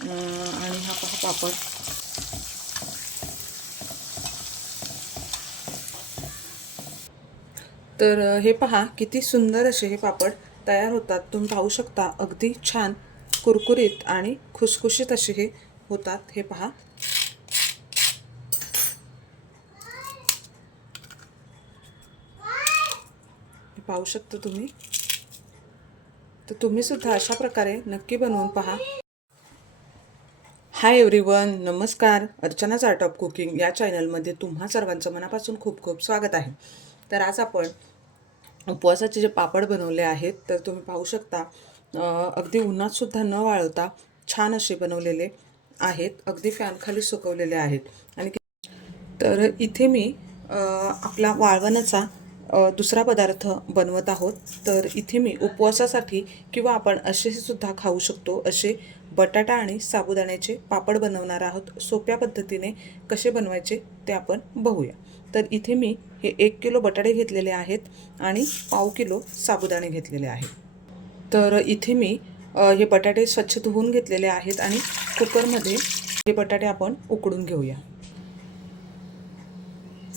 आणि हा पहा पापड. तर हे पहा किती सुंदर असे हे पापड तयार होतात. तुम्ही पाहू शकता अगदी छान कुरकुरीत आणि खुसखुशीत असे हे होतात. हे पहा. पाहू शकता तुम्ही? तर तुम्ही सुद्धा अशा प्रकारे नक्की बनवून पहा. हाय एव्हरीवन नमस्कार. अर्चनाच आर्ट ऑफ कुकिंग या चॅनलमध्ये तुम्हा सर्वांचं मनापासून खूप खूप स्वागत आहे. तर आज आपण उपवासाचे जे पापड बनवले आहेत तर तुम्ही पाहू शकता अगदी उन्हातसुद्धा न वाळवता छान असे बनवलेले आहेत अगदी फॅनखाली सुकवलेले आहेत. आणि तर इथे मी आपला वाळवणाचा दुसरा पदार्थ बनवत आहोत. तर इथे मी उपवासासाठी किंवा आपण असेसुद्धा खाऊ शकतो असे बटाटा आणि साबुदाण्याचे पापड बनवणार आहोत. सोप्या पद्धतीने कसे बनवायचे ते आपण बघूया. तर इथे मी हे एक किलो बटाटे घेतलेले आहेत आणि पाव किलो साबुदाणे घेतलेले आहेत. तर इथे मी हे बटाटे स्वच्छ धुवून घेतलेले आहेत आणि कुकरमध्ये हे बटाटे आपण उकडून घेऊया.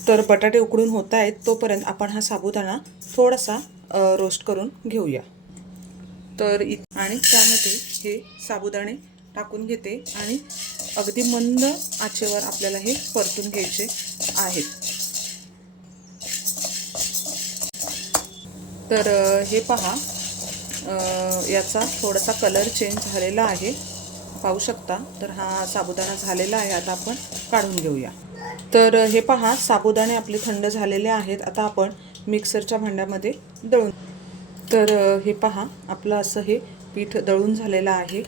तर बटाटे उकडून होत आहेत तोपर्यंत आपण हा साबुदाणा थोडासा रोस्ट करून घेऊया. तर आणि त्यामध्ये हे साबुदाणे टाकून घेते आणि अगदी मंद आचेवर आपल्याला हे परतून घ्यायचे आहेत. तर हे पहा. याचा थोडासा कलर चेंज झालेला आहे. पाहू शकता. तर हा साबुदाणा झालेला आहे. आता आपण काढून घेऊया. तर हे पहा. साबुदाणे आपले थंड झालेले आहेत. आता आपण मिक्सरच्या भांड्यामध्ये दळून तर हे पहा आपलं असं हे पीठ दळून झालेलं आहे.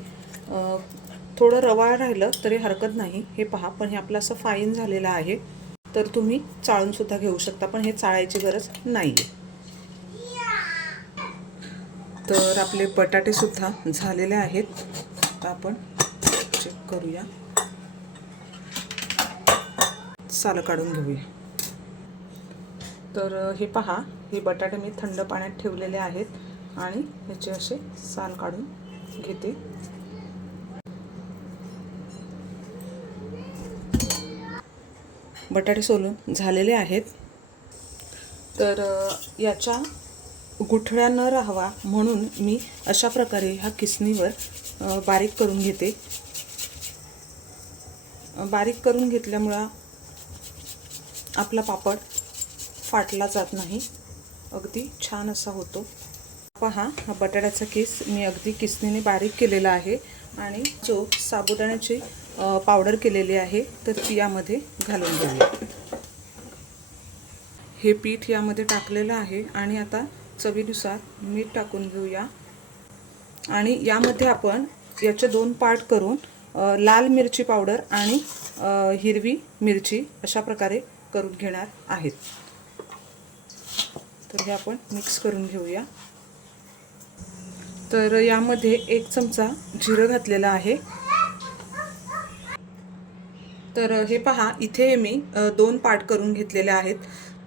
थोडं रवाळ राहिलं तरी हरकत नाही. हे पहा पण हे आपलं असं फाईन झालेलं आहे. तर तुम्ही चाळूनसुद्धा घेऊ शकता पण हे चाळायची गरज नाही आहे तर आपले बटाटेसुद्धा झालेले आहेत. आता आपण चेक करूया. सालं काढून घेऊया. तर हे पहा हे बटाटे मी थंड पाण्यात ठेवलेले आहेत आणि ह्याचे असे साल काढून घेते. बटाटे सोलून झालेले आहेत. तर याच्या गुठळ्या न राहावा म्हणून मी अशा प्रकारे ह्या किसणीवर बारीक करून घेते. बारीक करून घेतल्यामुळं आपला पापड फाटला जात नाही. अगदी छान असा होतो. पहा हा बटाट्याचा केस मी अगदी किसणीने बारीक केलेला आहे आणि जो साबुदाण्याची पावडर केलेली आहे तर ती यामध्ये घालून घ्यावी हे पीठ यामध्ये टाकलेलं आहे आणि आता चवीनुसार मीठ टाकून घेऊया. आणि यामध्ये आपण याचे दोन पार्ट करून लाल मिरची पावडर आणि हिरवी मिरची अशा प्रकारे करून घेणार आहेत. तर हे आपण मिक्स करून घेऊया. तर यामध्ये एक चमचा जिरं घातलेलं आहे. तर हे पहा इथे मी दोन पार्ट करून घेतलेले आहेत.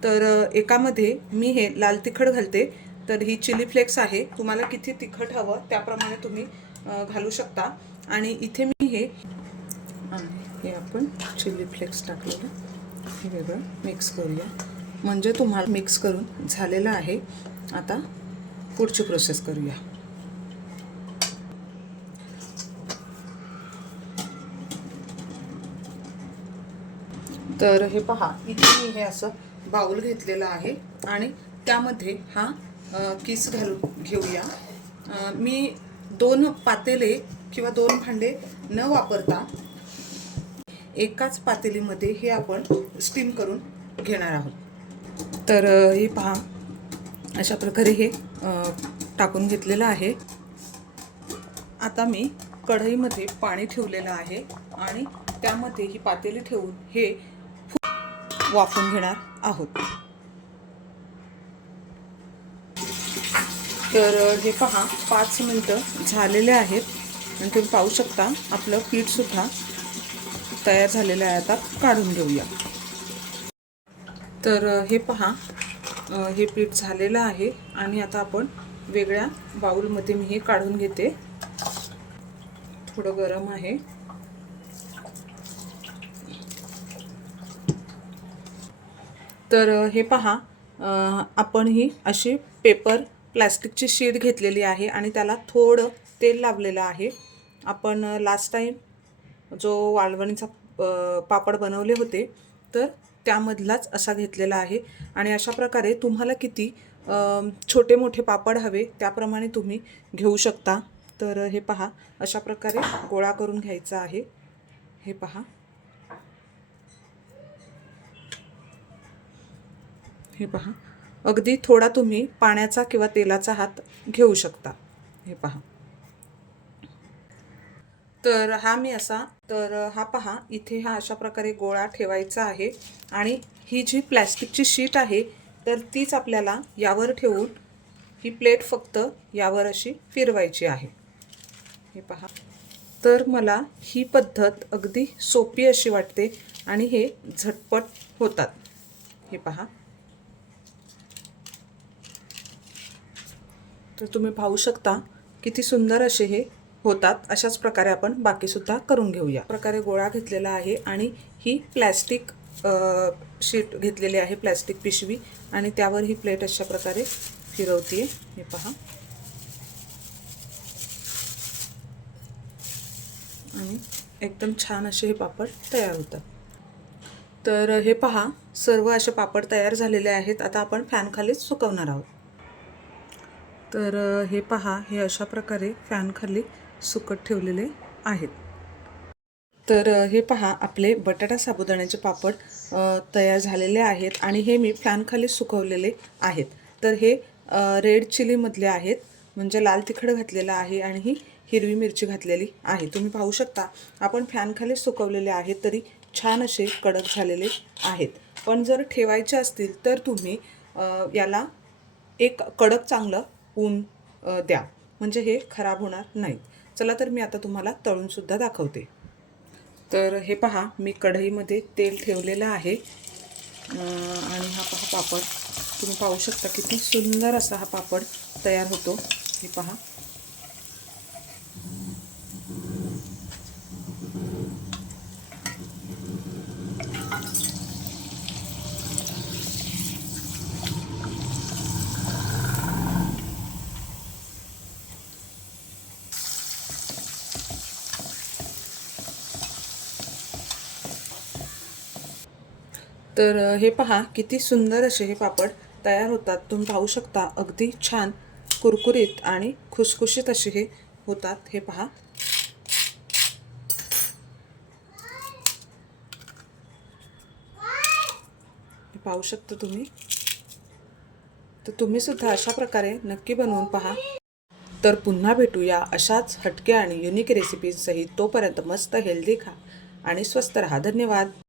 तर एकामध्ये मी हे लाल तिखट घालते. तर ही चिली फ्लेक्स आहे. तुम्हाला किती तिखट हवं त्याप्रमाणे तुम्ही घालू शकता. आणि इथे मी हे हे आपण चिली फ्लेक्स टाकलेलं हे वेगळं मिक्स करूया. म्हणजे तुम्हाला मिक्स करून झालेलं आहे. आता पुढची प्रोसेस करूया. तर हे पहा इथे मी हे असं बाऊल घेतलेलं आहे आणि त्यामध्ये हा किस घालून घेऊया. मी दोन पातेले किंवा दोन भांडे न वापरता एकाच पातेलीमध्ये हे आपण स्टीम करून घेणार आहोत. तर हे पहा. अशा प्रकारे हे टाकून घेतलेलं आहे. आता मी कढईमध्ये पाणी ठेवलेलं आहे आणि त्यामध्ये ही पातेली ठेवून हे वाफून घेणार आहोत. तर हे पहा पाच मिनटं झालेले आहेत आणि तुम्ही पाहू शकता आपलं पीठसुद्धा तयार झालेलं आहे. आता काढून घेऊया. तर हे पहा. हे पीठ झालेलं आहे आणि आता आपण वेगळ्या बाऊलमध्ये मी हे काढून घेते. थोडं गरम आहे. तर हे पहा. आपण ही अशी पेपर प्लॅस्टिकची शीट घेतलेली आहे आणि त्याला थोडं तेल लावलेलं आहे. आपण लास्ट टाईम जो वाळवणीचा पापड बनवले होते तर त्यामधलाच असा घेतलेला आहे. आणि अशा प्रकारे तुम्हाला किती छोटे मोठे पापड हवे त्याप्रमाणे तुम्ही घेऊ शकता. तर हे पहा अशा प्रकारे गोळा करून घ्यायचा आहे. हे पहा. हे पहा. अगदी थोडा तुम्ही पाण्याचा किंवा तेलाचा हात घेऊ शकता. हे पहा. तर हा मी असा तर हा पहा इथे हा अशा प्रकारे गोळा ठेवायचा आहे आणि ही जी प्लॅस्टिकची शीट आहे तर तीच आपल्याला यावर ठेवून ही प्लेट फक्त यावर अशी फिरवायची आहे. हे पहा. तर मला ही पद्धत अगदी सोपी अशी वाटते आणि हे झटपट होतात. हे पहा. तर तुम्ही पाहू शकता किती सुंदर असे हे होतात अशाच प्रकारे आपण बाकीसुद्धा करून घेऊया. प्रकारे गोळा घेतलेला आहे आणि ही प्लॅस्टिक शीट घेतलेली आहे प्लॅस्टिक पिशवी आणि त्यावर ही प्लेट अशा प्रकारे फिरवते हे पहा. आणि एकदम छान असे हे पापड तयार होतात. तर हे पहा सर्व असे पापड तयार झालेले आहेत. आता आपण फॅनखालीच सुकवणार आहोत. तर हे पहा हे अशा प्रकारे फॅनखाली सुकट ठेवलेले आहेत. तर हे पहा आपले बटाटा साबुदाण्याचे पापड तयार झालेले आहेत आणि हे मी फॅनखाली सुकवलेले आहेत. तर हे रेड चिलीमधले आहेत म्हणजे लाल तिखट घातलेलं आहे आणि ही हिरवी मिरची घातलेली आहे. तुम्ही पाहू शकता आपण फॅनखाली सुकवलेले आहेत तरी छान असे कडक झालेले आहेत. पण जर ठेवायचे असतील तर तुम्ही याला एक कडक चांगलं ऊन द्या. म्हणजे हे खराब होणार नाहीत. चला तर मी आता तुम्हाला तळूनसुद्धा दाखवते. तर हे पहा मी कढईमध्ये तेल ठेवलेलं आहे. आणि हा पहा पापड. तुम्ही पाहू शकता किती सुंदर असा हा पापड तयार होतो. हे पहा. तर हे पहा किती सुंदर असे हे पापड तयार होतात. तुम्ही पाहू शकता अगदी छान कुरकुरीत आणि खुसखुशीत असे हे होतात. हे पहा. हे पाहू शकता तुम्ही? तर तुम्ही सुद्धा अशा प्रकारे नक्की बनवून पहा. तर पुन्हा भेटूया अशाच हटके आणि युनिक रेसिपीज सहित तोपर्यंत मस्त हेल्दी खा आणि स्वस्त राहा. धन्यवाद.